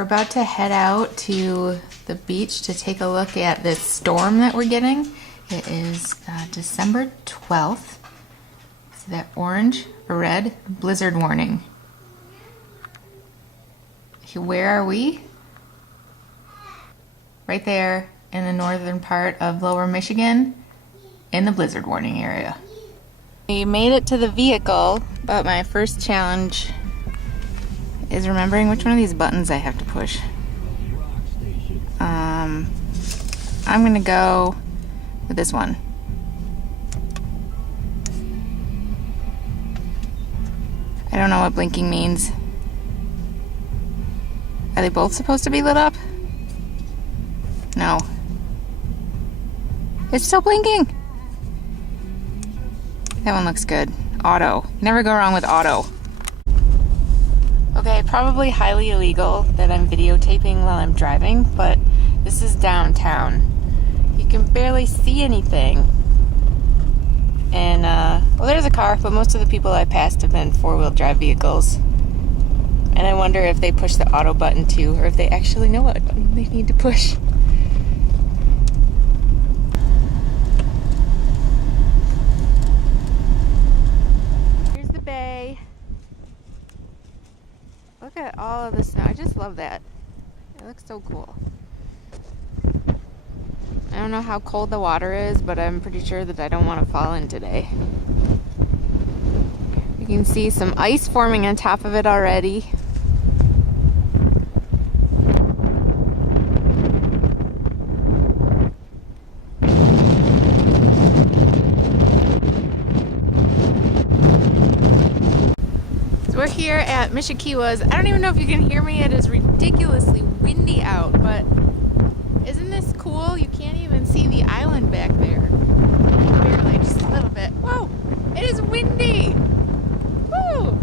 We're about to head out to the beach to take a look at this storm that we're getting. It is December 12th. See that orange or red? Blizzard warning. Where are we? Right there in the northern part of Lower Michigan in the blizzard warning area. We made it to the vehicle, but my first challenge is remembering which one of these buttons I have to push. I'm gonna go with this one. I don't know what blinking means. Are they both supposed to be lit up? No. It's still blinking. That one looks good. Auto. Never go wrong with auto. Okay, probably highly illegal that I'm videotaping while I'm driving, but this is downtown. You can barely see anything. And, well, there's a car, but most of the people I passed have been four-wheel drive vehicles. And I wonder if they push the auto button too, or if they actually know what button they need to push. Here's the bay. Look at all of the snow. I just love that. It looks so cool. I don't know how cold the water is, but I'm pretty sure that I don't want to fall in today. You can see some ice forming on top of it already. We're here at Mishikiwa's. I don't even know if you can hear me. It is ridiculously windy out, but isn't this cool? You can't even see the island back there. Barely, just a little bit. Whoa! It is windy! Woo!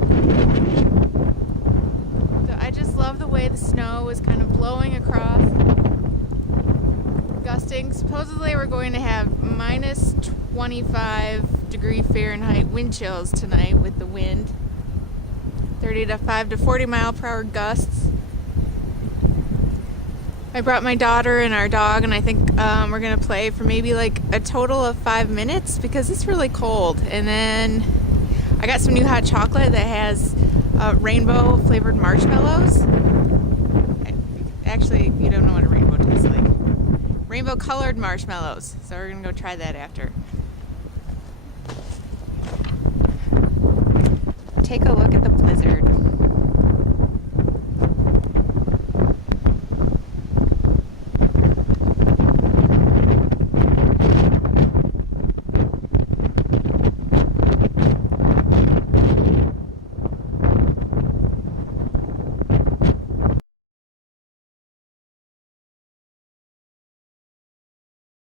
So I just love the way the snow is kind of blowing across. Gusting. Supposedly we're going to have minus 25 degree Fahrenheit wind chills tonight with the wind. 35 to 40 mile per hour gusts. I brought my daughter and our dog, and I think we're gonna play for maybe like a total of 5 minutes because it's really cold. And then I got some new hot chocolate that has rainbow flavored marshmallows. Actually, you don't know what a rainbow tastes like. Rainbow colored marshmallows. So we're gonna go try that after. Take a look at the blizzard.